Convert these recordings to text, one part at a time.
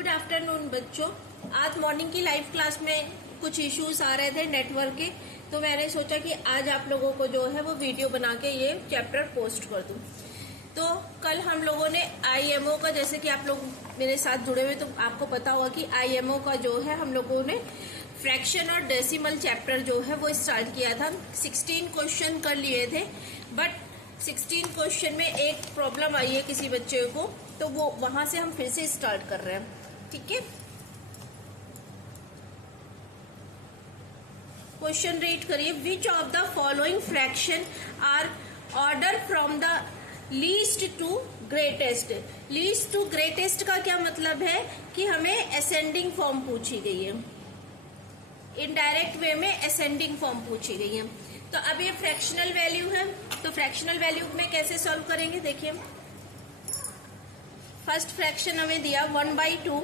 Good afternoon बच्चों। आज morning की लाइव क्लास में कुछ इश्यूज आ रहे थे नेटवर्क के, तो मैंने सोचा कि आज आप लोगों को जो है वो वीडियो बना के ये चैप्टर पोस्ट कर दूं। तो कल हम लोगों ने आईएमओ का, जैसे कि आप लोग मेरे साथ जुड़े हुए तो आपको पता होगा कि आईएमओ का जो है हम लोगों ने फ्रैक्शन और डेसिमल चैप्टर जो है वो स्टार्ट किया था। 16 क्वेश्चन कर लिए थे, बट 16 क्वेश्चन में एक प्रॉब्लम आई है किसी बच्चे को, तो वो वहां से हम फिर से स्टार्ट कर रहे हैं। ठीक है, क्वेश्चन रीड करिए। Which of the following fraction are order from the least to greatest. Least to greatest का क्या मतलब है कि हमें असेंडिंग फॉर्म पूछी गई है, इनडायरेक्ट वे में असेंडिंग फॉर्म पूछी गई है। तो अब ये फ्रैक्शनल वैल्यू है, तो फ्रैक्शनल वैल्यू में कैसे सॉल्व करेंगे देखिए। फर्स्ट फ्रैक्शन हमें दिया 1/2,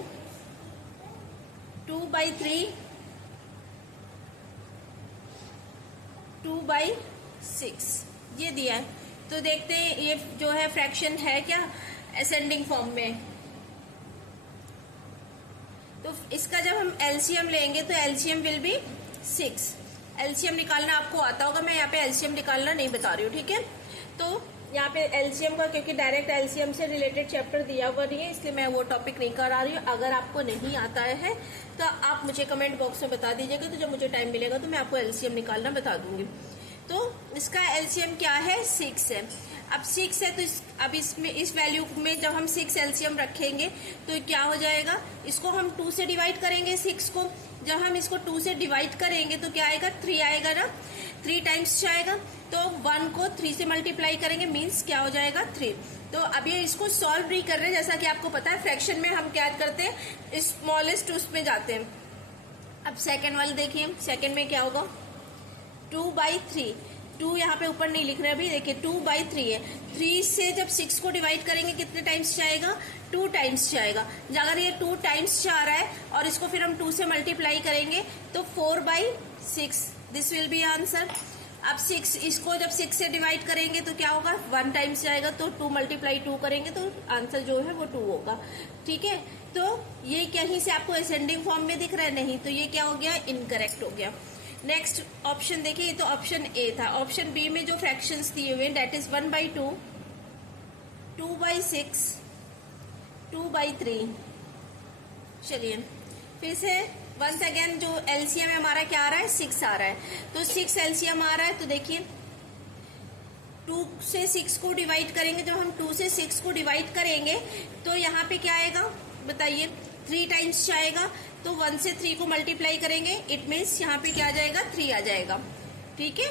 2/3, 2/6 ये दिया है। तो देखते हैं ये जो है फ्रैक्शन है क्या असेंडिंग फॉर्म में। तो इसका जब हम एलसीएम लेंगे तो एलसीएम विल बी 6। एलसीएम निकालना आपको आता होगा, मैं यहाँ पे एलसीएम निकालना नहीं बता रही हूँ, ठीक है। तो यहाँ पे एलसीएम का, क्योंकि डायरेक्ट एलसीएम से रिलेटेड चैप्टर दिया हुआ नहीं है, इसलिए मैं वो टॉपिक नहीं करा रही हूँ। अगर आपको नहीं आता है तो आप मुझे कमेंट बॉक्स में बता दीजिएगा, तो जब मुझे टाइम मिलेगा तो मैं आपको एलसीएम निकालना बता दूंगी। तो इसका एलसीएम क्या है, 6 है। अब 6 है तो अब इसमें इस वैल्यू में जब हम 6 एलसीएम रखेंगे तो क्या हो जाएगा, इसको हम 2 से डिवाइड करेंगे। 6 को जब हम इसको 2 से डिवाइड करेंगे तो क्या आएगा, 3 आएगा ना, 3 टाइम्स जाएगा। तो 1 को 3 से मल्टीप्लाई करेंगे, मीन्स क्या हो जाएगा 3। तो अब ये इसको सॉल्व नहीं कर रहे, जैसा कि आपको पता है फ्रैक्शन में हम क्या करते हैं, स्मॉलेस्ट उसमें जाते हैं। अब सेकेंड वाले देखिए, सेकेंड में क्या होगा 2/3। 2 यहाँ पे ऊपर नहीं लिख रहे अभी, देखिए 2/3 है। 3 से जब 6 को डिवाइड करेंगे कितने टाइम्स जाएगा, 2 टाइम्स जाएगा। अगर ये 2 टाइम्स जा रहा है और इसको फिर हम 2 से मल्टीप्लाई करेंगे तो 4/6 दिस विल बी आंसर। अब 6 इसको जब 6 से डिवाइड करेंगे तो क्या होगा, 1 टाइम्स जाएगा। तो 2 × 2 करेंगे तो आंसर जो है वो 2 होगा। ठीक है, तो ये कहीं से आपको असेंडिंग फॉर्म में दिख रहा है, नहीं, तो ये क्या हो गया, इनकरेक्ट हो गया। नेक्स्ट ऑप्शन देखिए, ये तो ऑप्शन ए था। ऑप्शन बी में जो फ्रैक्शंस दिए हुए डेट इज 1/2, 2/6, 2/3। चलिए फिर से वंस अगेन जो एलसीएम हमारा क्या आ रहा है, 6 आ रहा है। तो 6 एलसीएम आ रहा है, तो देखिए 2 से 6 को डिवाइड करेंगे। जब हम 2 से 6 को डिवाइड करेंगे तो यहाँ पे क्या आएगा बताइए, 3 टाइम्स जाएगा। तो 1 से 3 को मल्टीप्लाई करेंगे, इट मीन्स यहाँ पे क्या आ जाएगा, 3 आ जाएगा। ठीक है,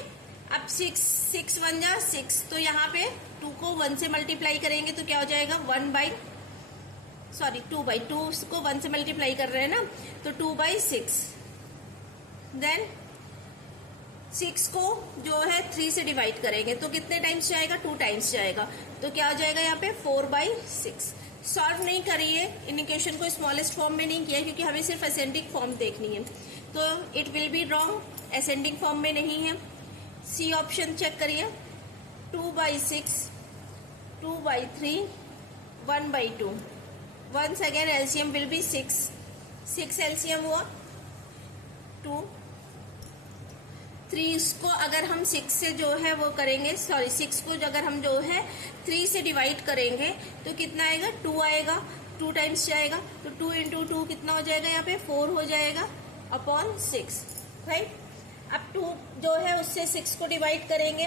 अब 6 1 जा 6, तो यहाँ पे 2 को 1 से मल्टीप्लाई करेंगे तो क्या हो जाएगा, 2/2 को 1 से मल्टीप्लाई कर रहे हैं ना, तो 2/6। देन 6 को जो है 3 से डिवाइड करेंगे तो कितने टाइम्स जाएगा, 2 टाइम्स जाएगा। तो क्या हो जाएगा यहाँ पे 4/6। सॉल्व नहीं करिए, इन इक्वेशन को स्मॉलेस्ट फॉर्म में नहीं किया क्योंकि हमें सिर्फ असेंडिंग फॉर्म देखनी है, तो it will be wrong, ascending form में नहीं है। सी ऑप्शन चेक करिए, 2/6, 2/3, 1/2। Once again LCM will be 6 LCM हुआ 2। 3 को अगर हम 6 से जो है वो करेंगे, 6 को अगर हम जो है 3 से डिवाइड करेंगे तो कितना आएगा, 2 आएगा। 2 टाइम्स जाएगा, तो 2 × 2 कितना हो जाएगा, यहाँ पे 4 हो जाएगा अपॉन 6, राइट। अब 2 जो है उससे 6 को डिवाइड करेंगे,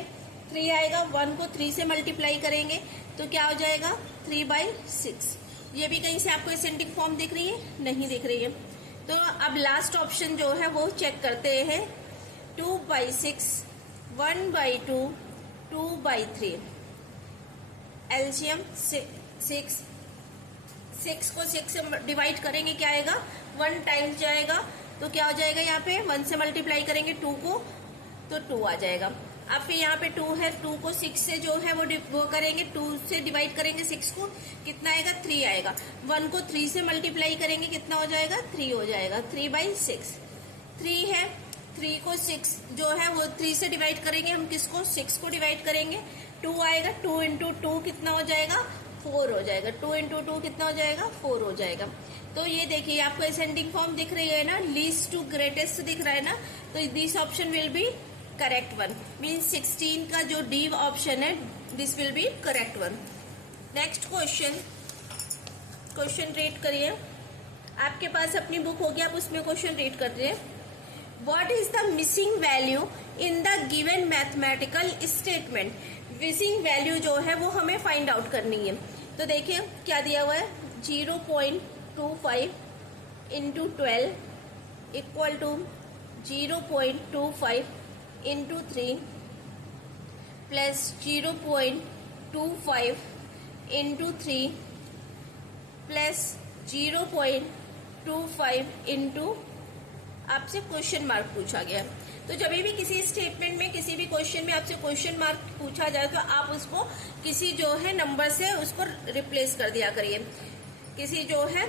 3 आएगा। 1 को 3 से मल्टीप्लाई करेंगे तो क्या हो जाएगा, 3/6। ये भी कहीं से आपको असेंडिंग फॉर्म दिख रही है, नहीं दिख रही है। तो अब लास्ट ऑप्शन जो है वो चेक करते हैं, 2/6, 1/2, 2/3। एलसीएम 6 को 6 से डिवाइड करेंगे क्या आएगा, 1 टाइम्स जाएगा। तो क्या हो जाएगा, यहाँ पे 1 से मल्टीप्लाई करेंगे 2 को तो 2 आ जाएगा। अब फिर यहाँ पे 2 है, 2 को 6 से जो है वो करेंगे, 2 से डिवाइड करेंगे 6 को, कितना आएगा, 3 आएगा। 1 को 3 से मल्टीप्लाई करेंगे, कितना हो जाएगा, 3 हो जाएगा। 3/6 3 है, 3 को 6 जो है वो 3 से डिवाइड करेंगे हम, किसको, 6 को डिवाइड करेंगे, 2 आएगा। 2 × 2 कितना हो जाएगा, 4 हो जाएगा। 2 इंटू 2 कितना हो जाएगा? 4 हो जाएगा। तो ये देखिए आपको असेंडिंग फॉर्म दिख रही है ना, लीस्ट टू ग्रेटेस्ट दिख रहा है ना, तो this option will be correct one. Means 16 का जो डी ऑप्शन है, this will be correct one. Next question read करिए। आपके पास अपनी बुक होगी, आप उसमें क्वेश्चन रीड कर रहे हैं। What is the missing value in the given mathematical statement? Missing value जो है वो हमें फाइंड आउट करनी है। तो देखिए क्या दिया हुआ है, 0.25 into 12 equal to 0.25 into 3 plus 0.25 into 3 plus 0.25 into, आपसे क्वेश्चन मार्क पूछा गया। तो जब भी किसी स्टेटमेंट में, किसी भी क्वेश्चन में आपसे क्वेश्चन मार्क पूछा जाए तो आप उसको किसी जो है नंबर से उसको रिप्लेस कर दिया करिए। किसी जो है,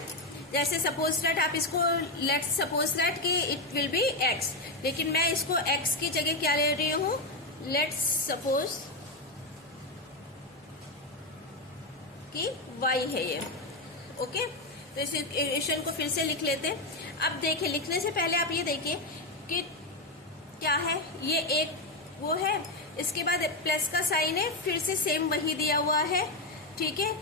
जैसे सपोज दैट आप इसको, लेट्स सपोज दैट कि इट विल बी एक्स, लेकिन मैं इसको एक्स की जगह क्या ले रही हूँ, लेट्स सपोज कि वाई है ये। ओके, तो इस इक्वेशन को फिर से लिख लेते हैं। अब देखिए, लिखने से पहले आप ये देखिए कि क्या है, ये एक वो है, इसके बाद प्लस का साइन है, फिर से सेम वही दिया हुआ है, ठीक है।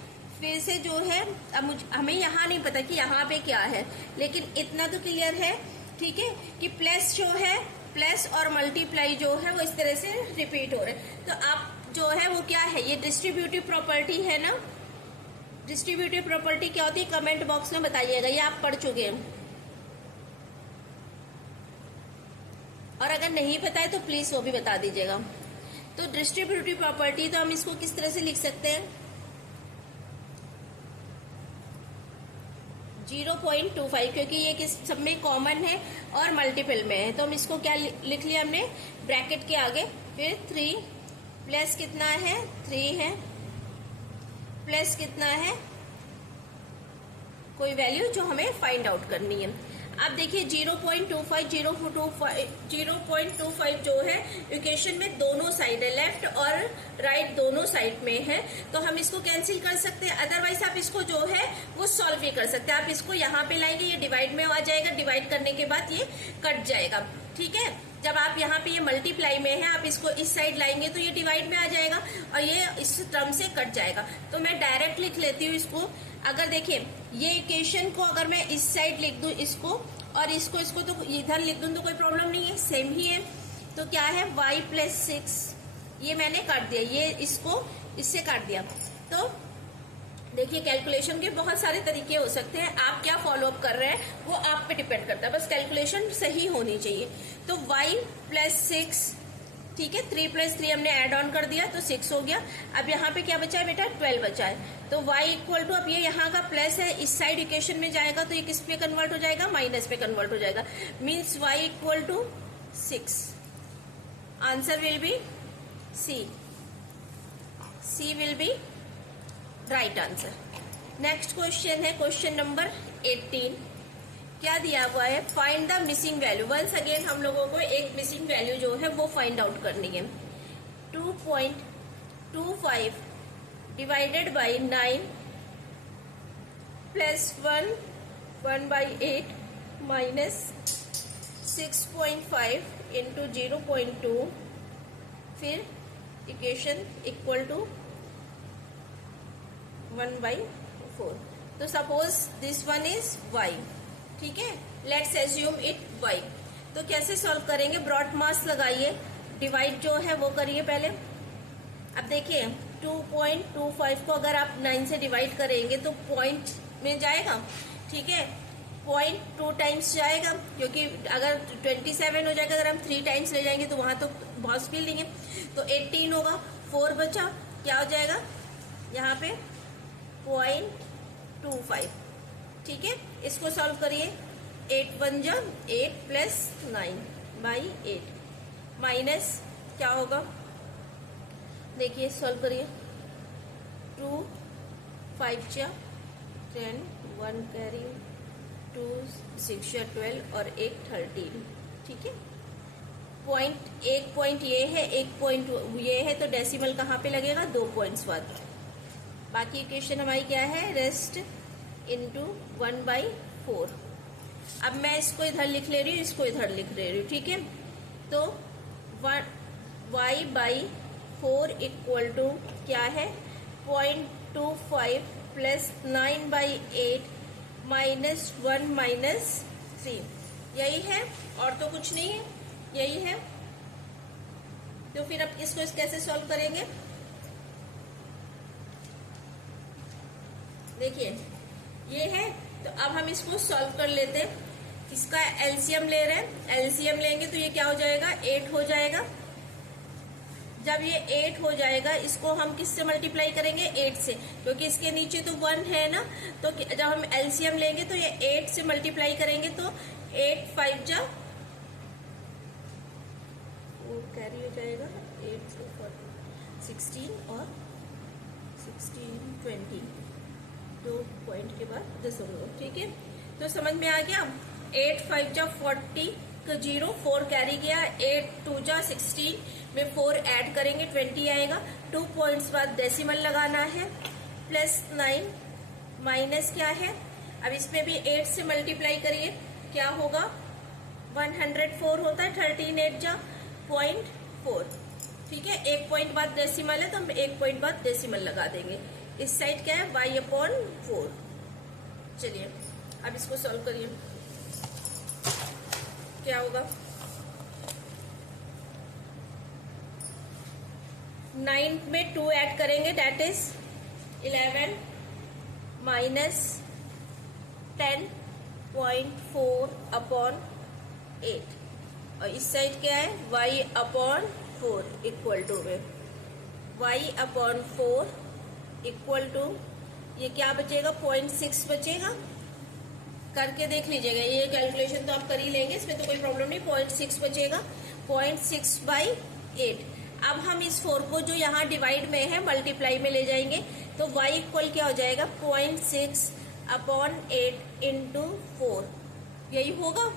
फिर से जो है, अब हमें यहाँ नहीं पता कि यहाँ पे क्या है, लेकिन इतना तो क्लियर है, ठीक है, कि प्लस जो है, प्लस और मल्टीप्लाई जो है वो इस तरह से रिपीट हो रहे हैं। तो आप जो है वो क्या है, ये डिस्ट्रीब्यूटिव प्रॉपर्टी है ना। डिस्ट्रीब्यूटिव प्रॉपर्टी क्या होती है, कमेंट बॉक्स में बताइएगा, ये आप पढ़ चुके हैं। और अगर नहीं पता है तो प्लीज वो भी बता दीजिएगा। तो डिस्ट्रीब्यूटिव प्रॉपर्टी, तो हम इसको किस तरह से लिख सकते हैं, 0.25, क्योंकि ये किस सब में कॉमन है और मल्टीपल में है, तो हम इसको क्या लिख लिया हमने, ब्रैकेट के आगे, फिर 3 प्लस कितना है, 3 है, प्लस कितना है, कोई वैल्यू जो हमें फाइंड आउट करनी है। अब देखिए 0.25 जो है इक्वेशन में दोनों साइड है, लेफ्ट और राइट दोनों साइड में है, तो हम इसको कैंसिल कर सकते हैं। अदरवाइज आप इसको जो है वो सॉल्व भी कर सकते हैं। आप इसको यहाँ पे लाएंगे, ये डिवाइड में आ जाएगा, डिवाइड करने के बाद ये कट जाएगा, ठीक है। जब आप यहाँ पे ये मल्टीप्लाई में है, आप इसको इस साइड लाएंगे तो ये डिवाइड में आ जाएगा और ये इस टर्म से कट जाएगा। तो मैं डायरेक्ट लिख लेती हूँ इसको। अगर देखिए ये इक्वेशन को अगर मैं इस साइड लिख दूं इसको, और इसको तो इधर लिख दूं तो कोई प्रॉब्लम नहीं है, सेम ही है। तो क्या है, y प्लस 6, ये मैंने काट दिया, ये इसको इससे काट दिया। तो देखिए कैलकुलेशन के बहुत सारे तरीके हो सकते हैं, आप क्या फॉलो अप कर रहे हैं वो आप पे डिपेंड करता है, बस कैलकुलेशन सही होनी चाहिए। तो y प्लस 6, ठीक है, 3 प्लस 3 हमने ऐड ऑन कर दिया तो 6 हो गया। अब यहाँ पे क्या बचा है बेटा, 12 बचा है। तो y इक्वल टू, अब ये यहाँ का प्लस है, इस साइड इक्वेशन में जाएगा तो ये किस पे कन्वर्ट हो जाएगा, माइनस पे कन्वर्ट हो जाएगा। Means y equal to 6, answer will be C will be right answer. Next question है क्वेश्चन नंबर 18। क्या दिया हुआ है, find the missing value. Once again हम लोगों को एक मिसिंग वैल्यू जो है वो फाइंड आउट करनी है। 2.25 divided by 9 plus 1/8 minus 6.5 into 0.2, फिर इक्वेशन इक्वल टू 1/4। तो suppose this one is y, ठीक है, लेट्स एज्यूम इट y। तो कैसे सॉल्व करेंगे, ब्रॉड मास लगाइए, डिवाइड जो है वो करिए पहले। अब देखिए 2.25 को अगर आप 9 से डिवाइड करेंगे तो पॉइंट में जाएगा, ठीक है, 0.2 टाइम्स जाएगा, क्योंकि अगर 27 हो जाएगा, अगर हम 3 टाइम्स ले जाएंगे तो वहां तो पॉसिबल नहीं है। तो 18 होगा, 4 बचा, क्या हो जाएगा यहाँ पे 0.25, ठीक है। इसको सॉल्व करिए, 8 1 जा 8 प्लस 9/8 माइनस क्या होगा, देखिए सॉल्व करिए, 2 5 जा 10, 1 कैरी, 2 6 जा 12 और 1 13, ठीक है। एक पॉइंट ये है, एक पॉइंट ये है, तो डेसिमल कहाँ पे लगेगा, 2 पॉइंट्स बाद। बाकी इक्वेशन हमारी क्या है, रेस्ट इंटू 1/4। अब मैं इसको इधर लिख ले रही हूँ, इसको इधर लिख ले रही हूँ, ठीक है। तो y/4 इक्वल टू क्या है, 0.25 प्लस 9/8 माइनस 1 माइनस 3, यही है और तो कुछ नहीं है, यही है। तो फिर अब इसको कैसे सॉल्व करेंगे, देखिए ये है। तो अब हम इसको सॉल्व कर लेते हैं। इसका एलसीएम ले रहे हैं, एलसीएम लेंगे तो ये क्या हो जाएगा, 8 हो जाएगा। जब ये 8 हो जाएगा, इसको हम किससे मल्टीप्लाई करेंगे, 8 से, क्योंकि इसके नीचे तो 1 है ना। तो जब हम एलसीएम लेंगे तो ये 8 से मल्टीप्लाई करेंगे तो 8 5 जा वो कैरी हो जाएगा, 8 से 16 और 16 20, 2 पॉइंट के बाद दशमलव, ठीक है। तो समझ में आ गया। 8 5 जा 40 का 0, 4 कैरी गया, 8 2 जा 16 में 4 ऐड करेंगे 20 आएगा। 2 पॉइंट्स बाद डेसिमल लगाना है, प्लस 9 माइनस क्या है, अब इसमें भी 8 से मल्टीप्लाई करिए, क्या होगा, 104 होता है। 13 8 जा 0.4, ठीक है। 1 पॉइंट बाद डेसिमल है तो हम 1 पॉइंट बाद डेसिमल लगा देंगे। इस साइड क्या है, y/4। चलिए अब इसको सॉल्व करिए, क्या होगा, 9 में 2 ऐड करेंगे, डेट इज 11 माइनस 10.4 अपॉन 8, और इस साइड क्या है, y/4 इक्वल टू में y/4 इक्वल टू ये क्या बचेगा, 0.6 बचेगा। करके देख लीजिएगा, ये कैलकुलेशन तो आप कर ही लेंगे, इसमें तो कोई प्रॉब्लम नहीं। 0.6 बचेगा, 0.6/8। अब हम इस 4 को जो यहाँ डिवाइड में है मल्टीप्लाई में ले जाएंगे, तो y इक्वल क्या हो जाएगा, 0.6 अपॉन 8 इंटू 4, यही होगा,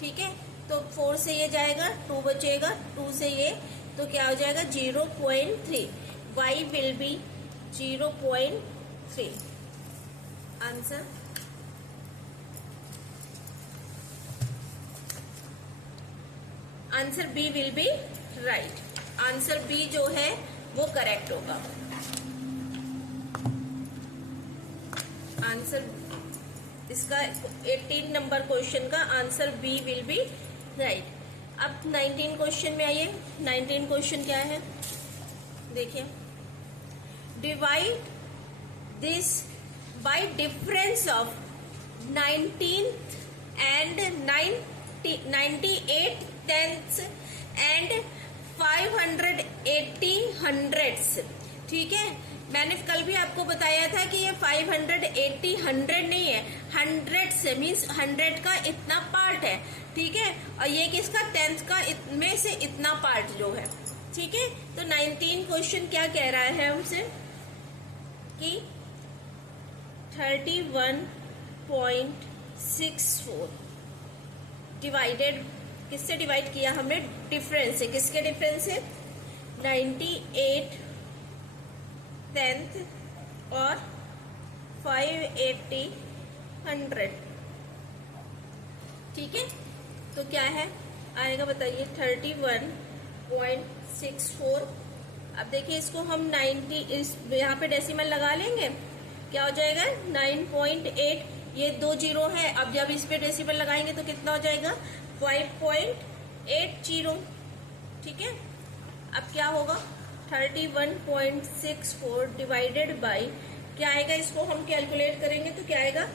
ठीक है। तो 4 से ये जाएगा, 2 बचेगा, 2 से ये, तो क्या हो जाएगा, 0.3। y will be 0.3। Answer answer B will be right. Answer B जो है वो करेक्ट होगा। आंसर इसका 18 नंबर क्वेश्चन का answer B will be right. अब 19 क्वेश्चन में आइए। 19 क्वेश्चन क्या है, देखिए, divide this by difference of 19 and 98 tenths and 580 hundredths, ठीक है। मैंने कल भी आपको बताया था कि ये 580 100 नहीं है, 100 से मीन्स 100 का इतना पार्ट है, ठीक है। और ये किसका, 10th का में से इतना पार्ट जो है, ठीक है। तो 19 क्वेश्चन क्या कह रहा है हमसे कि 31.64 डिवाइडेड, किससे डिवाइड किया हमने, डिफरेंस है, किसके डिफरेंस है, 98 10th और 580 100, ठीक है। तो क्या है आएगा बताइए, 31.64। अब देखिए इसको हम 90 इस यहाँ पे डेसिमल लगा लेंगे, क्या हो जाएगा, 9.8, ये 2 जीरो है। अब जब इस पे डेसिमल लगाएंगे तो कितना हो जाएगा, 5.80, ठीक है। अब क्या होगा, 31.64 डिवाइडेड बाई क्या आएगा, इसको हम कैलकुलेट करेंगे तो क्या आएगा,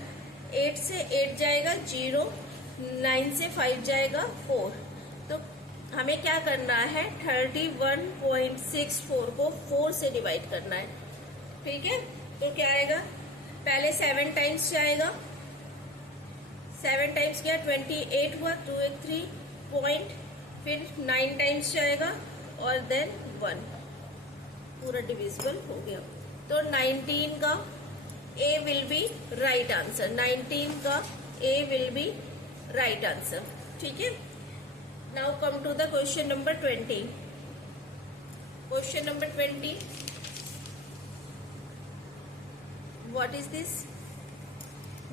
8 से 8 जाएगा 0, 9 से 5 जाएगा 4। तो हमें क्या करना है, 31.64 को 4 से डिवाइड करना है, ठीक है। तो क्या आएगा, पहले 7 टाइम्स जाएगा, 7 टाइम्स क्या, 28 हुआ, 2 1 3 पॉइंट, फिर 9 टाइम्स जाएगा और देन 1, पूरा डिविजिबल हो गया। तो 19 का A will be right answer, 19 का A will be right answer, ठीक है। Now come to the question number 20। Question number 20, what is this?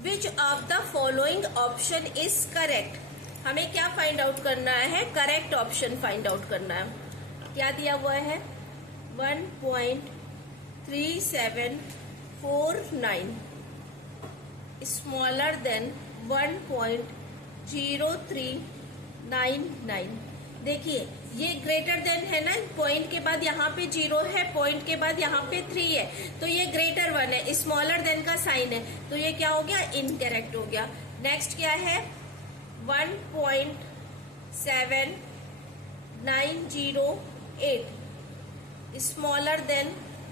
Which of the following option is correct? हमें क्या फाइंड आउट करना है? करेक्ट ऑप्शन फाइंड आउट करना है। क्या दिया हुआ है? 1.3749 स्मॉलर देन 1.0399। देखिए ये ग्रेटर देन है ना, पॉइंट के बाद यहाँ पे 0 है, पॉइंट के बाद यहाँ पे 3 है, तो ये ग्रेटर 1 है, स्मॉलर देन का साइन है, तो ये क्या हो गया? इनकरेक्ट हो गया। नेक्स्ट क्या है? 1.7908 स्मॉलर देन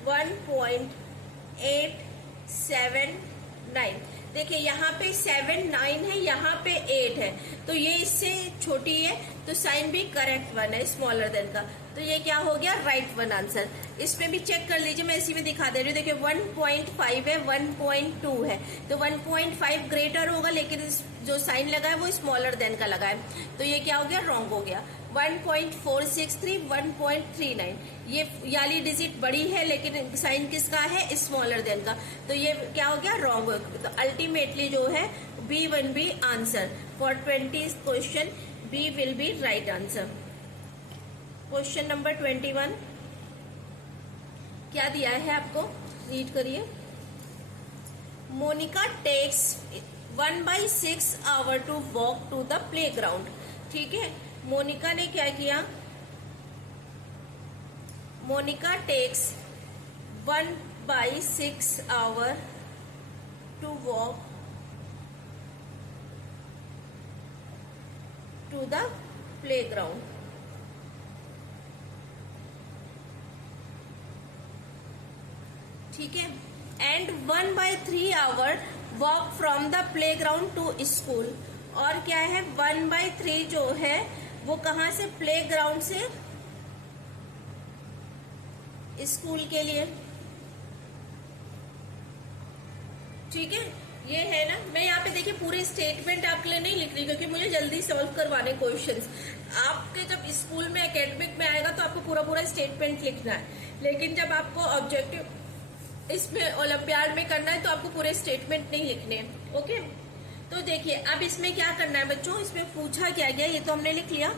1.879। देखिए यहाँ पे 7 9 है, यहाँ पे 8 है, तो ये इससे छोटी है, तो साइन भी करेक्ट 1 है स्मॉलर देन का, तो ये क्या हो गया? Right 1 answer. इसमें भी चेक कर लीजिए, मैं इसी में दिखा दे रही हूँ। देखिए 1.5 है, 1.2 है, तो 1.5 ग्रेटर होगा, लेकिन जो साइन लगा है वो स्मॉलर देन का लगा है, तो ये क्या हो गया? रॉन्ग हो गया। 1.463 1.39 ये वाली डिजिट बड़ी है, लेकिन साइन किसका है? स्मॉलर देन का, तो ये क्या हो गया? रॉन्ग हो गया। तो अल्टीमेटली जो है B1B answer for 20 question, B will be right answer. Question number 21 क्या दिया है आपको? रीड करिए। Monica takes 1/6 hour to walk to the playground. ठीक है, मोनिका ने क्या किया? Monica takes 1/6 hour to walk to the playground. ठीक है, and 1/3 hour walk from the playground to school. और क्या है? 1/3 जो है वो कहाँ से? प्लेग्राउंड से स्कूल के लिए। ठीक है, ये है ना। मैं यहाँ पे देखिए पूरे स्टेटमेंट आपके लिए नहीं लिख रही, क्योंकि मुझे जल्दी सॉल्व करवाने क्वेश्चंस। आपके जब स्कूल में एकेडमिक में आएगा तो आपको पूरा पूरा स्टेटमेंट लिखना है, लेकिन जब आपको ऑब्जेक्टिव इसमें ओलंपियाड में करना है तो आपको पूरे स्टेटमेंट नहीं लिखने हैं। ओके, तो देखिए अब इसमें क्या करना है बच्चों, इसमें पूछा क्या गया ये तो हमने लिख लिया।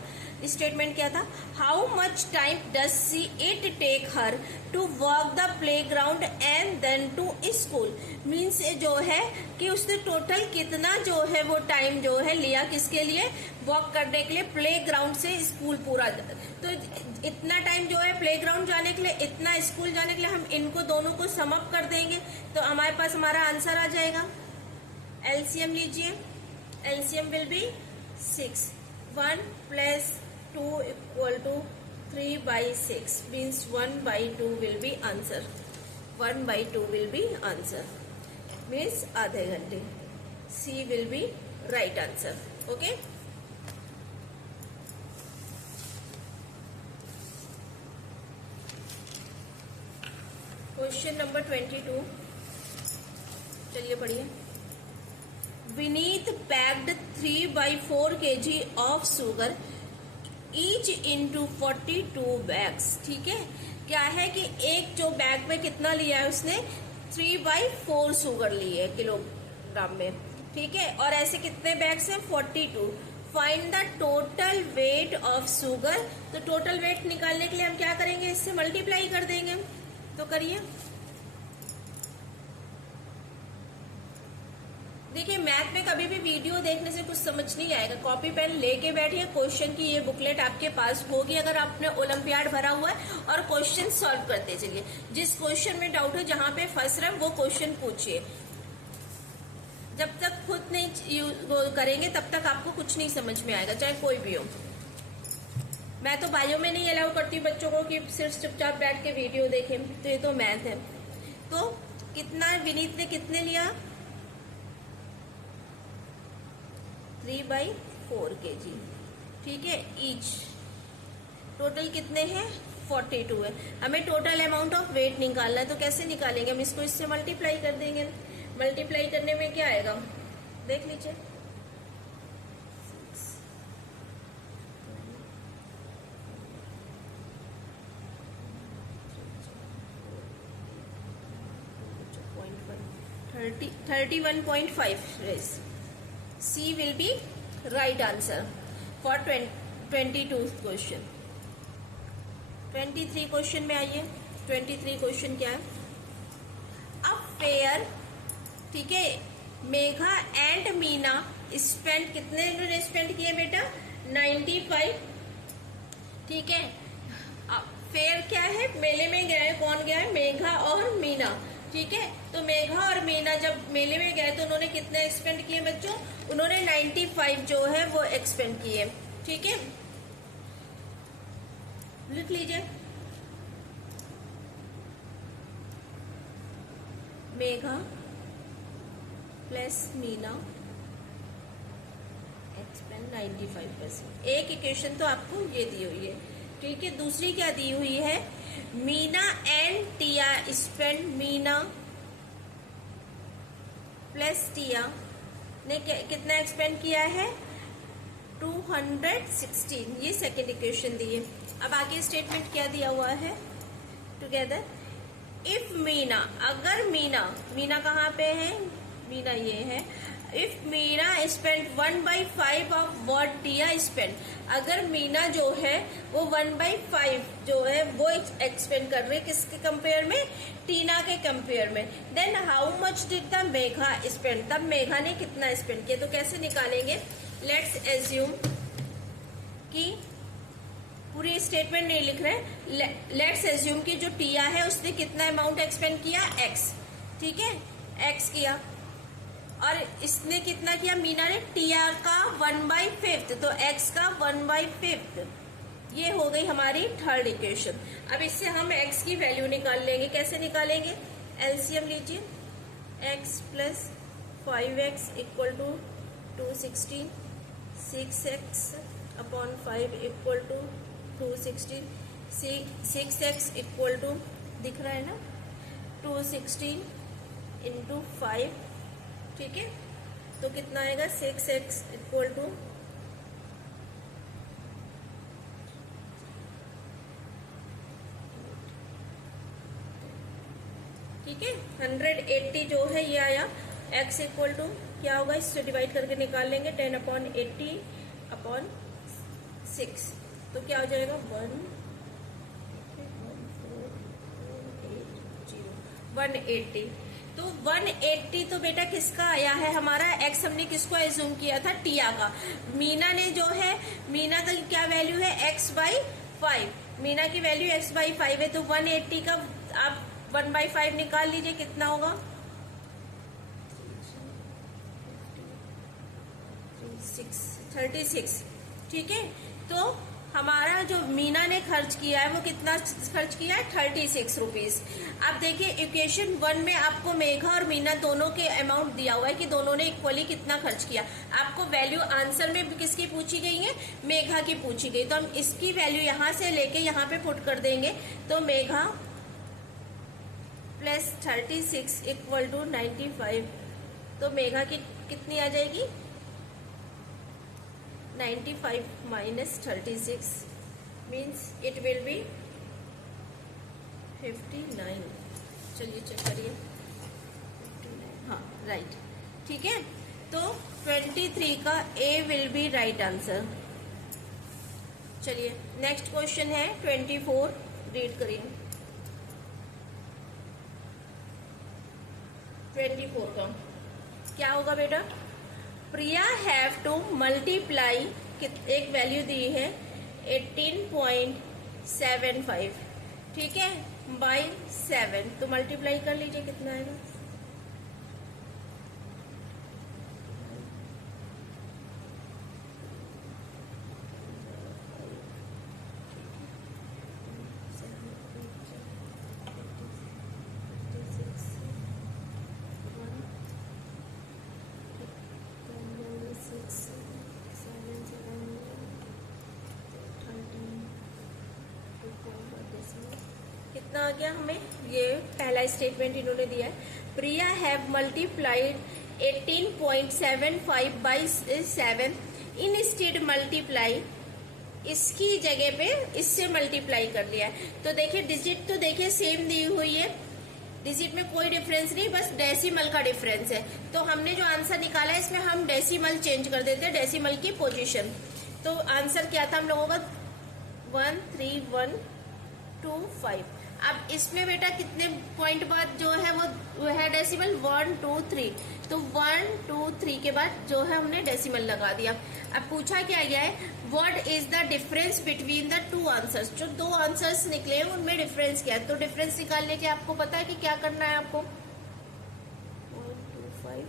स्टेटमेंट क्या था? How much time does she it take her to walk the playground and then to school. Means जो है कि उसने टोटल कितना जो है वो टाइम जो है लिया किसके लिए? वॉक करने के लिए, प्ले ग्राउंड से स्कूल पूरा। तो इतना टाइम जो है प्ले ग्राउंड जाने के लिए, इतना स्कूल जाने के लिए, हम इनको दोनों को सम अप कर देंगे तो हमारे पास हमारा आंसर आ जाएगा। एलसीएम लीजिए, LCM will be 6। 1 + 2 = 3/6 means 1/2 will be answer. 1/2 will be answer means आधे घंटे। C will be right answer. Okay, question number 22 चलिए पढ़िए। Vineet packed 3/4 kg of sugar each into 42 bags. ठीक है, क्या है कि एक जो बैग में कितना लिया है उसने? 3/4 शुगर ली है किलोग्राम में। ठीक है, और ऐसे कितने बैग्स हैं? 42। Find the total weight of sugar. तो टोटल वेट निकालने के लिए हम क्या करेंगे? इससे मल्टीप्लाई कर देंगे। तो करिए। देखिए मैथ में कभी भी वीडियो देखने से कुछ समझ नहीं आएगा, कॉपी पेन लेके बैठिए। क्वेश्चन की ये बुकलेट आपके पास होगी अगर आपने ओलंपियाड भरा हुआ है, और क्वेश्चन सॉल्व करते चलिए। जिस क्वेश्चन में डाउट है, जहां पे फंस रहे हैं वो क्वेश्चन पूछिए। जब तक खुद नहीं करेंगे तब तक आपको कुछ नहीं समझ में आएगा, चाहे कोई भी हो। मैं तो बायो में नहीं अलाउ करती बच्चों को कि सिर्फ चुपचाप बैठ के वीडियो देखें, तो ये तो मैथ है। तो कितना विनीत ने कितने लिया? 3/4 kg। ठीक है, ईच। टोटल कितने हैं? 42 है। हमें टोटल अमाउंट ऑफ वेट निकालना है, तो कैसे निकालेंगे? हम इसको इससे मल्टीप्लाई कर देंगे। मल्टीप्लाई करने में क्या आएगा देख लीजिए। 0.1 31.5 raise. C will be right answer for 22 question. 23 question में आइए. 23 क्वेश्चन क्या है? अ फेयर, ठीक है, मेघा एंड मीना स्पेंड, कितने इन्होंने स्पेंड किए बेटा? 95. ठीक है. फेयर क्या है? मेले में गए. कौन गया है? मेघा और मीना. ठीक है. तो मेघा और मीना जब मेले में गए तो उन्होंने कितने एक्सपेंड किए बच्चों? उन्होंने 95 जो है वो एक्सपेंड किए. ठीक है, लिख लीजिए. Megha plus Meena expand 95%. एक इक्वेशन तो आपको ये दी हुई है. ठीक है. दूसरी क्या दी हुई है? Meena and Tia spend, Meena plus Tia ने कितना एक्सपेंड किया है? 216. ये सेकेंड इक्वेशन दी है. अब आगे स्टेटमेंट क्या दिया हुआ है? टुगेदर इफ मीना, अगर मीना, मीना कहाँ पे है? मीना ये है. If Meena spend 1/5 of what Tia spend, अगर मीना जो है वो 1/5 जो है वो एक्सपेंड कर रही है किसके कंपेयर में? टीना के कंपेयर में. Then how much did the Megha spend, तब मेघा ने कितना स्पेंड किया? तो कैसे निकालेंगे? लेट्स एज्यूम कि पूरी स्टेटमेंट नहीं लिख रहे. लेट्स एज्यूम कि जो टिया है उसने कितना अमाउंट एक्सपेंड किया? एक्स. ठीक है, एक्स किया. और इसने कितना किया? मीना ने टिया का 1/5, तो एक्स का 1/5. ये हो गई हमारी थर्ड इक्वेशन. अब इससे हम एक्स की वैल्यू निकाल लेंगे. कैसे निकालेंगे? एलसीएम लीजिए. X plus 5x equal to 216. 6x upon 5 equal to 216. 6x equal to, दिख रहा है ना, 216 इंटू 5. ठीक है, तो कितना आएगा? 6x इक्वल टू, ठीक है, 180 जो है ये आया. x इक्वल टू क्या होगा? इससे डिवाइड करके निकाल लेंगे. 10/80 अपॉन 6, तो क्या हो जाएगा? 180. तो 180 तो बेटा किसका आया है? हमारा x हमने किसको एज्यूम किया था? टिया का. मीना ने जो है, मीना का क्या वैल्यू है? x/5. मीना की वैल्यू x/5 है. तो 180 का आप 1/5 निकाल लीजिए. कितना होगा? 36. ठीक है. तो हमारा जो मीना ने खर्च किया है वो कितना खर्च किया है? 36 रुपीज. अब देखिए इक्वेशन 1 में आपको मेघा और मीना दोनों के अमाउंट दिया हुआ है कि दोनों ने इक्वली कितना खर्च किया. आपको वैल्यू आंसर में किसकी पूछी गई है? मेघा की पूछी गई. तो हम इसकी वैल्यू यहाँ से लेके यहाँ पे पुट कर देंगे. तो मेघा प्लस 36 इक्वल टू 95. तो मेघा की कितनी आ जाएगी? 95 minus 36 means it will be 59. चलिए चेक करिए. हाँ, राइट. ठीक है. तो 23 का A will be right answer. चलिए नेक्स्ट क्वेश्चन है 24. रीड करिए. 24 का क्या होगा बेटा? प्रिया हैव टू मल्टीप्लाई, एक वैल्यू दी है 18.75. ठीक है, बाई 7. तो मल्टीप्लाई कर लीजिए. कितना आएगा? कितना आ गया हमें? ये पहला स्टेटमेंट इन्होंने दिया है. Priya have multiplied 18.75 by 7. Instead multiply, इसकी जगह पे इससे मल्टीप्लाई कर लिया है. तो देखिए डिजिट तो देखिए सेम दी हुई है. डिजिट में कोई डिफरेंस नहीं, बस डेसिमल का डिफरेंस है। तो हमने जो आंसर निकाला है इसमें हम डेसिमल चेंज कर देते हैं, डेसिमल की पोजीशन। तो आंसर क्या था हम लोगों का 13125। अब इसमें बेटा कितने पॉइंट बाद जो है वो है डेसिमल 1 2 3। तो 1 2 3 के बाद जो है हमने डेसिमल लगा दिया। अब पूछा क्या गया है, what is the difference between the two answers. जो दो आंसर्स निकले हैं उनमें डिफरेंस क्या है। तो डिफरेंस निकालने के आपको पता है कि क्या करना है आपको, 1 2 5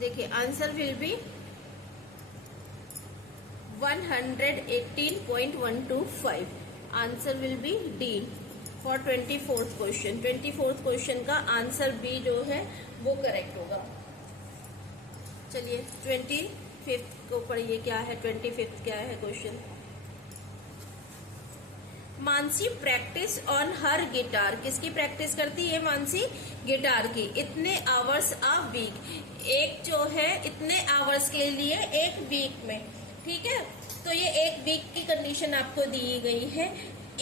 देखिए answer will B 118.125। Answer will B D for 24th question. 24th question का आंसर बी जो है वो करेक्ट होगा। चलिए 25th को पढ़िए, क्या है 25th क्या है question. Mansi practice on her guitar. किसकी प्रैक्टिस करती है मानसी, गिटार की। इतने आवर्स अ वीक, एक जो है इतने आवर्स के लिए एक वीक में, ठीक है। तो ये एक वीक की कंडीशन आपको दी गई है।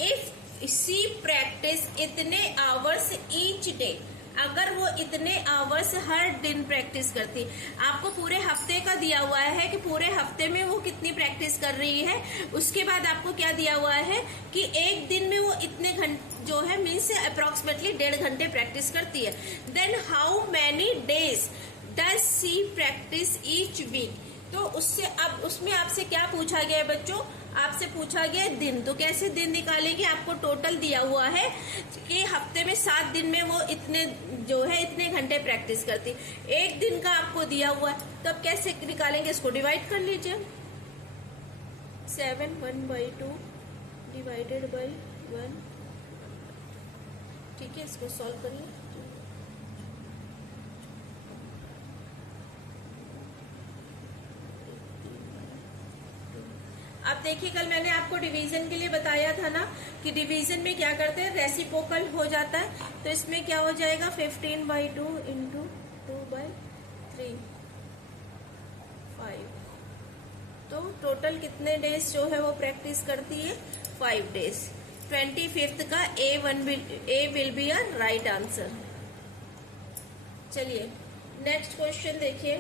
इफ सी प्रैक्टिस इतने आवर्स ईच डे, अगर वो इतने आवर्स हर दिन प्रैक्टिस करती, आपको पूरे हफ्ते का दिया हुआ है कि पूरे हफ्ते में वो कितनी प्रैक्टिस कर रही है। उसके बाद आपको क्या दिया हुआ है कि एक दिन में वो इतने घंटे जो है मीन्स अप्रोक्सीमेटली 1.5 घंटे प्रैक्टिस करती है। Then how many days does she practice each week. तो उससे अब उसमें आपसे क्या पूछा गया है बच्चों, आपसे पूछा गया दिन। तो कैसे दिन निकालेंगे, आपको टोटल दिया हुआ है कि हफ्ते में 7 दिन में वो इतने जो है इतने घंटे प्रैक्टिस करती, एक दिन का आपको दिया हुआ है। तो अब कैसे निकालेंगे, इसको डिवाइड कर लीजिए। 7 1/2 डिवाइडेड बाई 1, ठीक है। इसको सॉल्व करिए। अब देखिए कल मैंने आपको डिवीजन के लिए बताया था ना कि डिवीजन में क्या करते हैं, रेसिप्रोकल हो जाता है। तो इसमें क्या हो जाएगा 15/2 इंटू 2/3 5। तो टोटल कितने डेज जो है वो प्रैक्टिस करती है, 5 डेज। 25th का A will be a right answer. चलिए नेक्स्ट क्वेश्चन देखिए।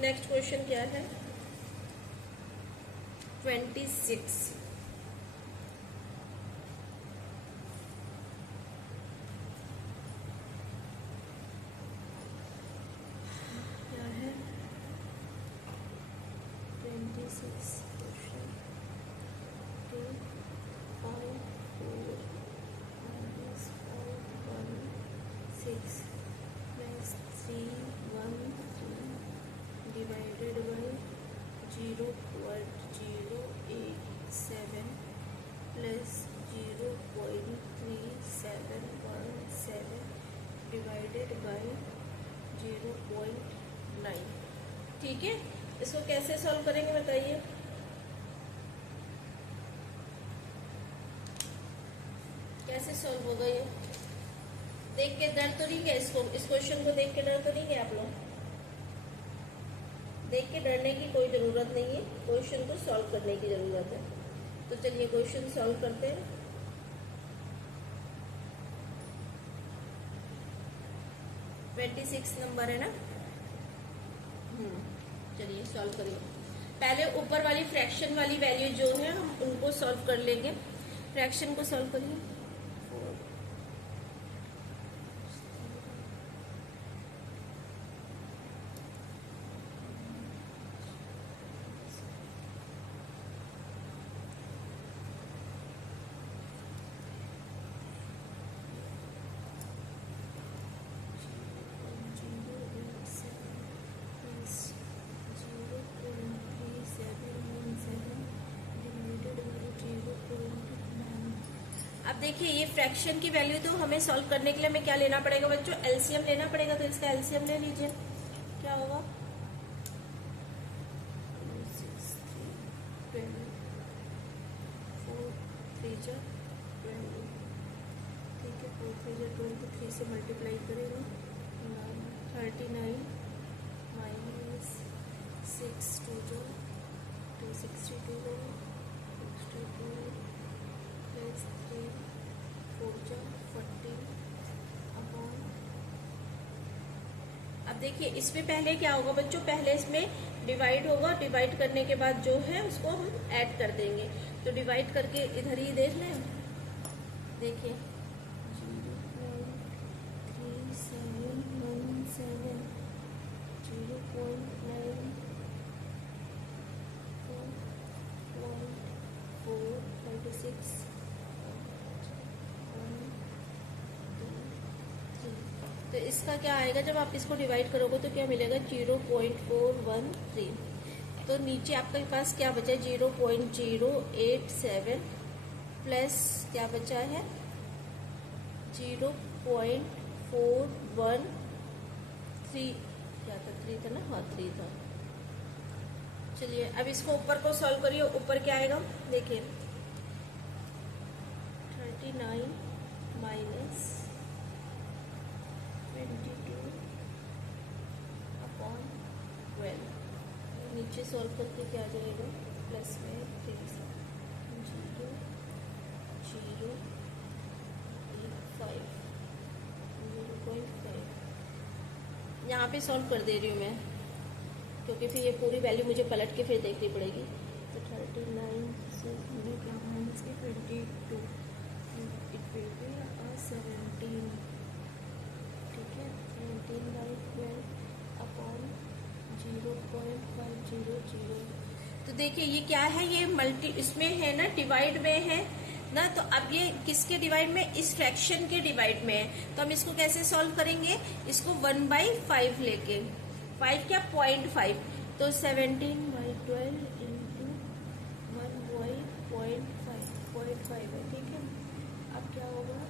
नेक्स्ट क्वेश्चन क्या है, 26। क्या है 26 क्वेश्चन। 2 5 4 1 6 प्लस 3 1 3 डिवाइडेड बाई 0.087 प्लस 0.3717 डिवाइडेड बाई 0.9। ठीक है, इसको कैसे सॉल्व करेंगे बताइए। कैसे सॉल्व होगा ये, देख के डर तो नहीं है इसको, इस क्वेश्चन को देख के डर तो नहीं है आप लोग। देख के डरने की कोई जरूरत नहीं है, क्वेश्चन को सॉल्व करने की जरूरत है। तो चलिए क्वेश्चन सॉल्व करते हैं। $26 नंबर है ना। चलिए सॉल्व करिए। पहले ऊपर वाली फ्रैक्शन वाली वैल्यू जो है हम उनको सॉल्व कर लेंगे। फ्रैक्शन को सॉल्व करिए। अब देखिए ये फ्रैक्शन की वैल्यू तो हमें सॉल्व करने के लिए हमें क्या लेना पड़ेगा बच्चों, एलसीएम लेना पड़ेगा। तो इसका एलसीएम ले लीजिए, क्या होगा 3 जा 20, ठीक है, 4 3 जा 23 से मल्टीप्लाई करेंगे 39 माइनस 6 2 जा 262 62 प्लस 3 4 जा 40 अपॉन। अब देखिए इसमें पहले क्या होगा बच्चों, पहले इसमें डिवाइड होगा, डिवाइड करने के बाद जो है उसको हम ऐड कर देंगे। तो डिवाइड करके इधर ही देख लें, देखिए 0.3717 0.9446 तो इसका क्या आएगा, जब आप इसको डिवाइड करोगे तो क्या मिलेगा 0.413। तो नीचे आपके पास क्या बचा है 0.087 प्लस क्या बचा है 0.413, क्या था 3 था ना, हाँ 3 था। चलिए अब इसको ऊपर को सॉल्व करिए, ऊपर क्या आएगा देखिए 39 माइनस 22 अपॉन 12, नीचे सॉल्व करके क्या आ जाएगा प्लस में 3 0 0 5 0.5। यहाँ पे सॉल्व कर दे रही हूँ मैं, क्योंकि फिर ये पूरी वैल्यू मुझे पलट के फिर देखनी पड़ेगी। तो 39 से क्या माइनस के 22 इट विल बी 17, ठीक है 17/12 अपॉन 0.500। तो देखिए ये क्या है, ये मल्टी इसमें है ना, डिवाइड में है ना, तो अब ये किसके डिवाइड में, इस फ्रैक्शन के डिवाइड में है। तो हम इसको कैसे सॉल्व करेंगे, इसको 1/5 लेके, 5 क्या 0.5, तो 17/12 इंटू 1/0.5 है, ठीक है। अब क्या होगा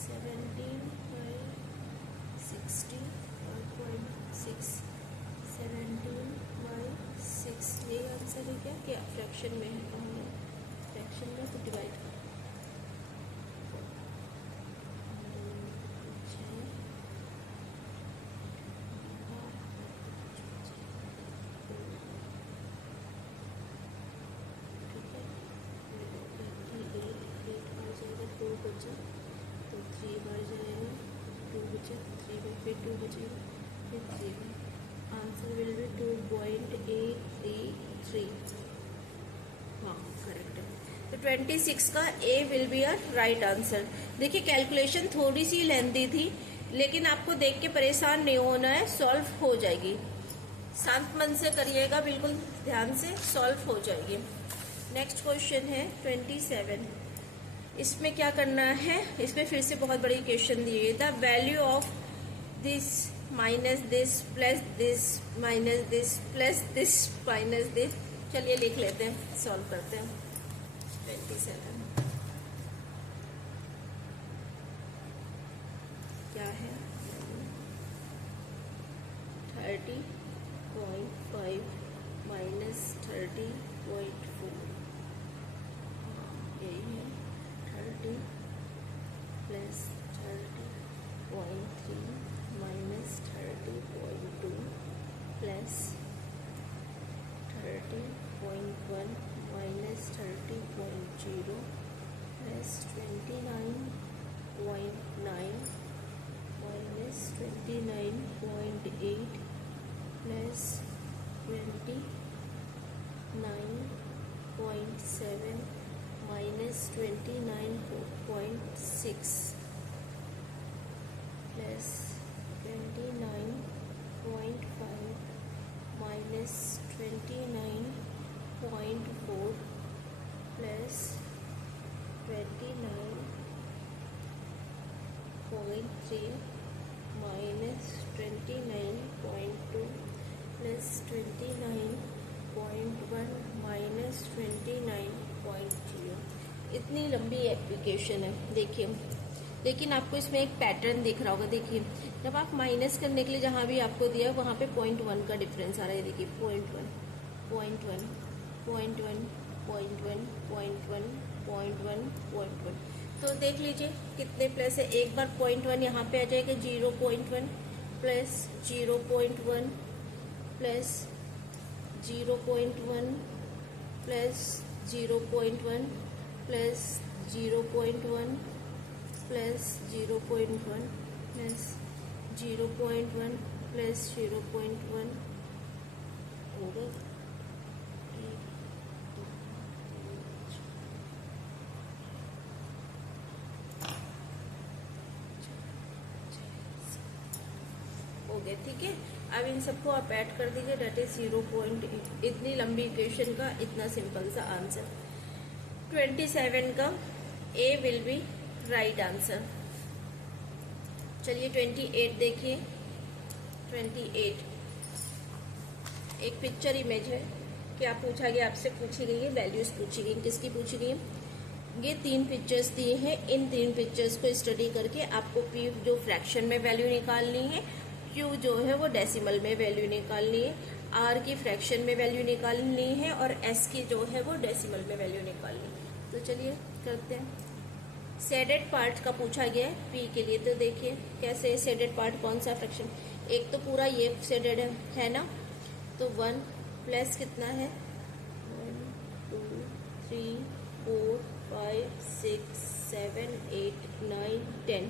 17/60.6, 17/6, ये आंसर है क्या फ्रैक्शन में है, फ्रैक्शन में तो डिवाइड बचा तो 3 बार जाएगा, 2 बचा 3 बार, फिर 2 बचेगा, फिर 3 बार, आंसर विल बी 2.833। हाँ करेक्ट है। तो 26 का A will be a right answer. देखिए कैलकुलेशन थोड़ी सी लेंथी थी, लेकिन आपको देख के परेशान नहीं होना है, सॉल्व हो जाएगी। शांत मन से करिएगा, बिल्कुल ध्यान से सॉल्व हो जाएगी। नेक्स्ट क्वेश्चन है 27। इसमें क्या करना है, इसमें फिर से बहुत बड़ी क्वेश्चन दी है, the value of this minus this plus this minus this plus this minus this. चलिए लिख लेते हैं, सॉल्व करते हैं। 27 क्या है 30.5 माइनस 30.4, यही है 30 plus 30.3 minus 30.2 plus 30.1 minus 30.0 plus 29.9 minus 29.8 plus 29.7 minus 29.6 plus 29.5 minus 29.4 plus 29.3 minus 29.2 plus 29.1 minus 29.0। इतनी लंबी एप्लीकेशन है देखिए, लेकिन आपको इसमें एक पैटर्न दिख रहा होगा। देखिए जब आप माइनस करने के लिए जहाँ भी आपको दिया वहाँ पे 0.1 का डिफरेंस आ रहा है। देखिए 0.1 0.1 0.1 0.1 0.1 0.1 तो देख लीजिए कितने प्लस है, एक बार 0.1 यहाँ पे आ जाएगा, 0.1 plus 0.1 plus 0.1 plus 0.1 plus 0.1 plus 0.1 plus 0.1 plus 0.1 हो गए। हो गए, ठीक है। अब इन सबको आप ऐड कर दीजिए, डेट इज 0.8। इतनी लंबी इक्वेशन का इतना सिंपल सा आंसर। 27 का A will be right answer. चलिए 28 देखिए। 28 एक पिक्चर इमेज है, क्या पूछा गया आपसे, पूछी गई है वैल्यूज पूछी गई, किसकी पूछी गई है, ये 3 पिक्चर्स दिए हैं। इन 3 पिक्चर्स को स्टडी करके आपको पी जो फ्रैक्शन में वैल्यू निकालनी है, क्यू जो है वो डेसिमल में वैल्यू निकालनी है, आर की फ्रैक्शन में वैल्यू निकालनी है और एस की जो है वो डेसिमल में वैल्यू निकालनी है। तो चलिए करते हैं। शेडेड पार्ट का पूछा गया है पी के लिए, तो देखिए कैसे शेडेड पार्ट, कौन सा फ्रैक्शन, एक तो पूरा ये शेडेड है ना, तो 1 प्लस कितना है 1 2 3 4 5 6 7 8 9 10,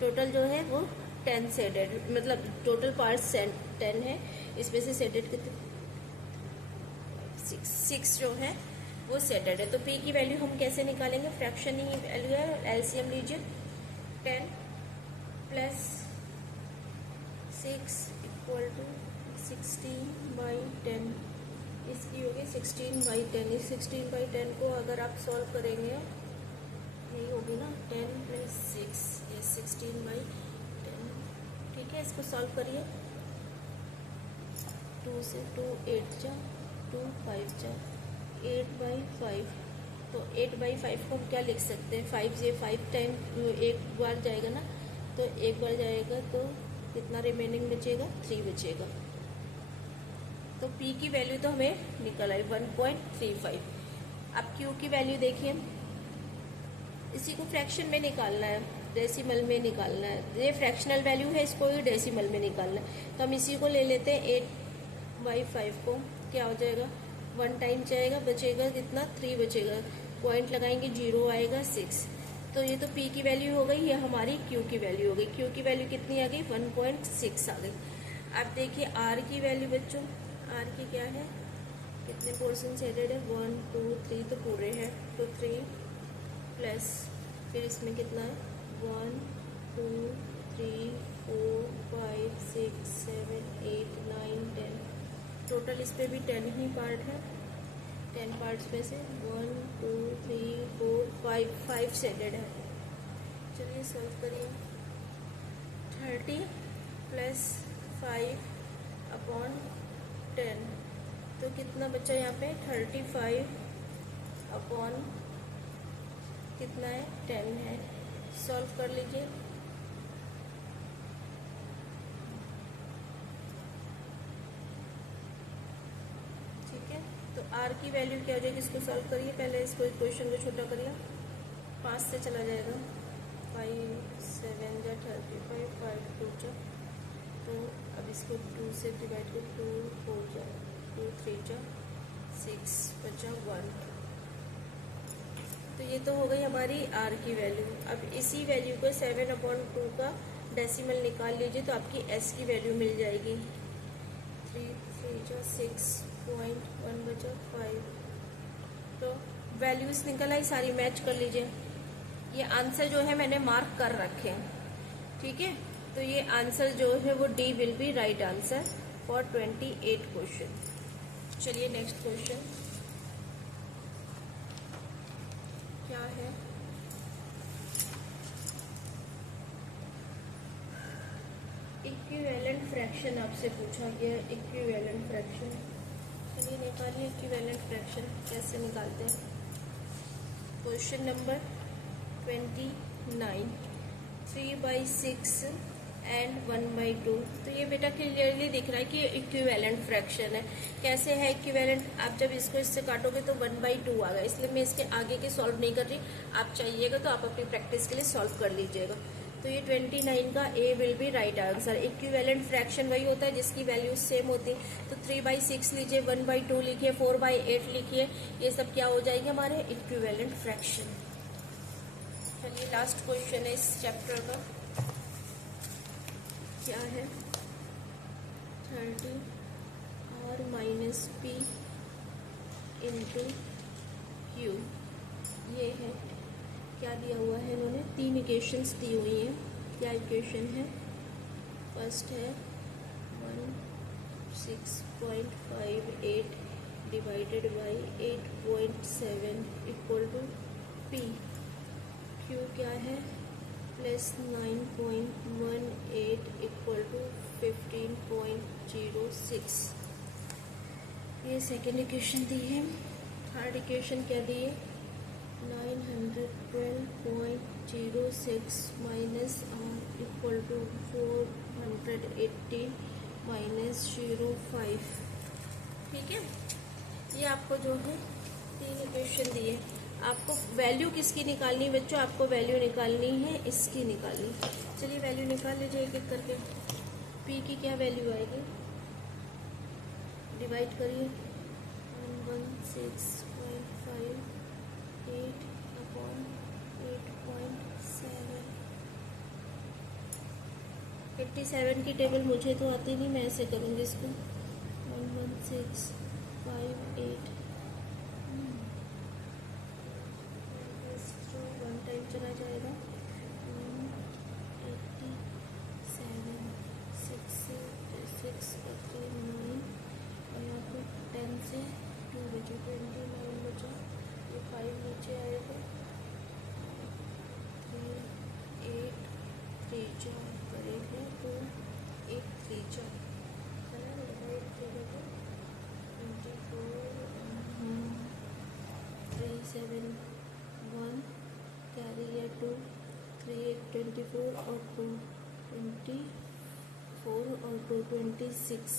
टोटल जो है वो 10 शेडेड, मतलब टोटल पार्ट्स 10 है, इसमें से शेडेड कितने 6 जो है वो शेडेड है। तो पी की वैल्यू हम कैसे निकालेंगे, फ्रैक्शन ही वैल्यू है, एलसीएम लीजिए। 10 प्लस 6 इक्वल टू 16/10, इसकी होगी 16/10। इस 16/10 को अगर आप सॉल्व करेंगे यही होगी ना, 10 प्लस 6 ये 16/10, ठीक है। इसको सॉल्व करिए, 2 से 2 8 जा 2 5 जा 8/5, तो 8/5 को हम क्या लिख सकते हैं, 5 से 5 टाइम एक बार जाएगा ना, तो एक बार जाएगा तो कितना रिमेनिंग बचेगा, 3 बचेगा। तो P की वैल्यू तो हमें निकल आई 1.35। अब Q की वैल्यू देखिए, इसी को फ्रैक्शन में निकालना है, डेसिमल में निकालना है, ये फ्रैक्शनल वैल्यू है, इसको ही डेसिमल में निकालना है। तो हम इसी को ले लेते हैं, 8/5 को क्या हो जाएगा, 1 टाइम जाएगा, बचेगा कितना 3 बचेगा, पॉइंट लगाएंगे 0 आएगा 6। तो ये तो P की वैल्यू हो गई, ये हमारी Q की वैल्यू हो गई। Q की वैल्यू कितनी आ गई, 1.6 आ गई। अब देखिए R की वैल्यू बच्चों, R की क्या है, कितने पोर्शन शेडेड है, 1 2 3 तो पूरे हैं, तो 3 प्लस फिर इसमें कितना है 1 2 3 4 5 6 7 8 9 10, टोटल इस पे भी 10 ही पार्ट है, 10 पार्ट्स में से 1 2 3 4 5 शेडेड है। चलिए सॉल्व करिए, 30 प्लस 5/10, तो कितना बचा यहाँ पे 35 अपॉन कितना है 10 है। सॉल्व कर लीजिए, ठीक है। तो R की वैल्यू क्या हो जाएगी, इसको सॉल्व करिए, पहले इसको क्वेश्चन को छोटा करिए, 5 से चला जाएगा, 5 7 जा 35 5 2 जा, तो अब इसको 2 से डिवाइड कर 2 4 जा 2 3 जा 6 बचा 1। तो ये तो हो गई हमारी R की वैल्यू। अब इसी वैल्यू को 7/2 का डेसिमल निकाल लीजिए, तो आपकी S की वैल्यू मिल जाएगी, 3 3 जा 6.1 बचा 5। तो वैल्यूज निकल आई सारी, मैच कर लीजिए। ये आंसर जो है मैंने मार्क कर रखे हैं, ठीक है। तो ये आंसर जो है वो D will be right answer for 28 question. चलिए नेक्स्ट क्वेश्चन क्या है, इक्विवेलेंट फ्रैक्शन आपसे पूछा गया, इक्विवेलेंट फ्रैक्शन। चलिए निकालिए इक्विवेलेंट फ्रैक्शन, कैसे निकालते हैं। Question number 29, 3/6 and 1/2। तो ये बेटा क्लियरली दिख रहा है कि ये इक्विवेलेंट फ्रैक्शन है। कैसे है इक्विवेलेंट? आप जब इसको इससे काटोगे तो 1/2 आ गया, इसलिए मैं इसके आगे की सॉल्व नहीं कर रही। आप चाहिएगा तो आप अपनी प्रैक्टिस के लिए सॉल्व कर लीजिएगा। तो ये 29 का A will be right answer. Equivalent fraction वही होता है जिसकी वैल्यूज सेम होती है। तो 3/6 लीजिए, 1/2 लिखिए, 4/8 लिखिए, ये सब क्या हो जाएंगे हमारे इक्विवेलेंट फ्रैक्शन। चलिए लास्ट क्वेश्चन है इस चैप्टर का, क्या है 30 r minus P into Q. ये है क्या दिया हुआ है, इन्होंने 3 इक्वेशंस दी हुई हैं। क्या इक्वेशन है? फर्स्ट है 16.58 divided by 8.7 equal to P. Q क्या है? Plus 9.18 equal to 15.06। ये सेकेंड इक्वेशन दी है। थर्ड इक्वेशन क्या दी है? 912.06 minus R equal to 480 minus 05। ठीक है, ये आपको जो है 3 इक्वेशन दिए। आपको वैल्यू किसकी निकालनी है बच्चों? आपको वैल्यू निकालनी है इसकी निकालनी। चलिए वैल्यू निकाल लीजिए एक एक करके। पी की क्या वैल्यू आएगी? डिवाइड करिए 116.58 अपॉन 8.7। 87 की टेबल मुझे तो आती नहीं, मैं ऐसे करूँगी इसको 11658 वन टाइम चला जाएगा 87 6 9 और यहाँ पे 10 से 2 बचे 29 बचा। ये 5 नीचे आएगा 8 3 4 करेंगे तो 8 3 4 371 कैरी है 2 3 8 24 और 2 24 और 2 26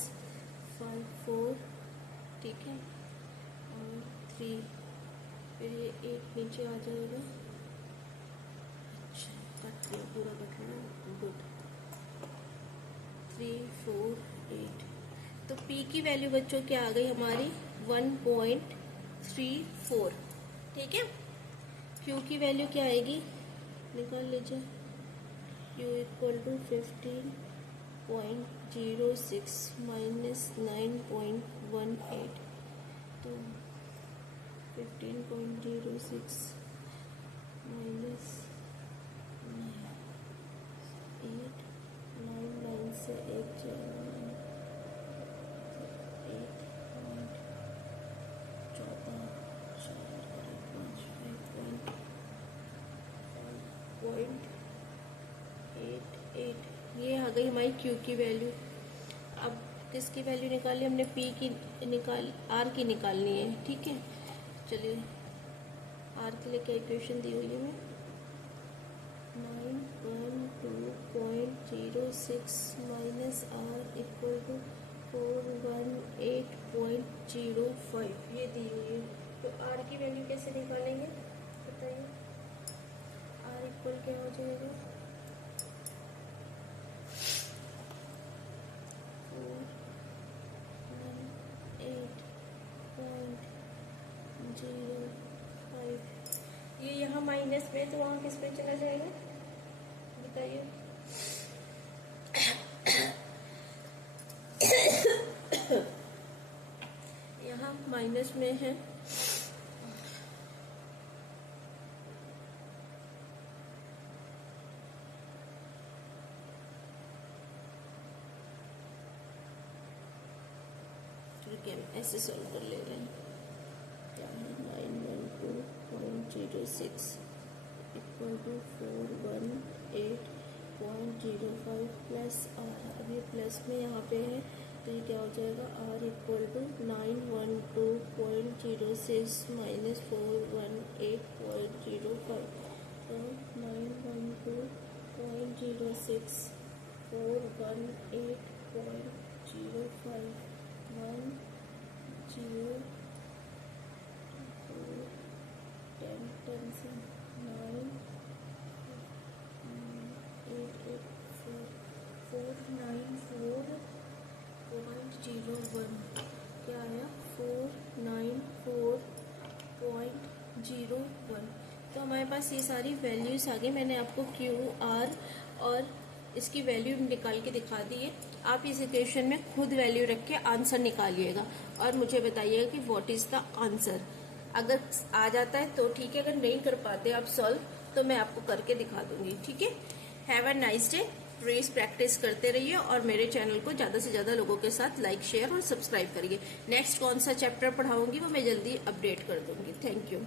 5 4 ठीक है और 3 फिर ये 8 नीचे आ जाएगा। अच्छा कट लिया, पूरा कट लिया, गुड। 3 4 8। तो P की वैल्यू बच्चों क्या आ गई हमारी? 1.34। ठीक है। Q की वैल्यू क्या आएगी? निकाल लीजिए। Q equal to 15.06 minus 9.18। तो 15.06 माइनस 8 9 से 1 जाएगा 8.88। ये आ गई हमारी Q की वैल्यू। अब किसकी वैल्यू निकाली हमने? P की R की निकालनी है। ठीक है, चलिए R के लिए क्या इक्वेशन दी हुई है? 912.06 माइनस R इक्वल टू 418.05 ये दी हुई है। तो R की वैल्यू कैसे निकालेंगे बताइए? R इक्वल क्या हो जाएगा? 418.05। ये यहाँ माइनस में तो वहाँ किस पे चला जाएगा बताइए? यहाँ माइनस में है ऐसे सॉल्व कर ले रहे हैं। क्या है? 912.06 इक्वल टू 418.05 प्लस आर। अब ये प्लस में यहाँ पे है तो ये क्या हो जाएगा? R equal to 912.06 minus 418.05। तो 912.06 418.05 क्या आया 494.01। तो हमारे पास ये सारी वैल्यूज आ गई। मैंने आपको QR और इसकी वैल्यू निकाल के दिखा दी है। आप इस इक्वेशन में खुद वैल्यू रख के आंसर निकालिएगा और मुझे बताइएगा कि व्हाट इज द आंसर। अगर आ जाता है तो ठीक है, अगर नहीं कर पाते आप सॉल्व तो मैं आपको करके दिखा दूंगी। ठीक है, हैव अ नाइस डे। रोज प्रैक्टिस करते रहिए और मेरे चैनल को ज्यादा से ज्यादा लोगों के साथ लाइक, शेयर और सब्सक्राइब करिए। नेक्स्ट कौन सा चैप्टर पढ़ाऊंगी वो मैं जल्दी अपडेट कर दूंगी। Thank you.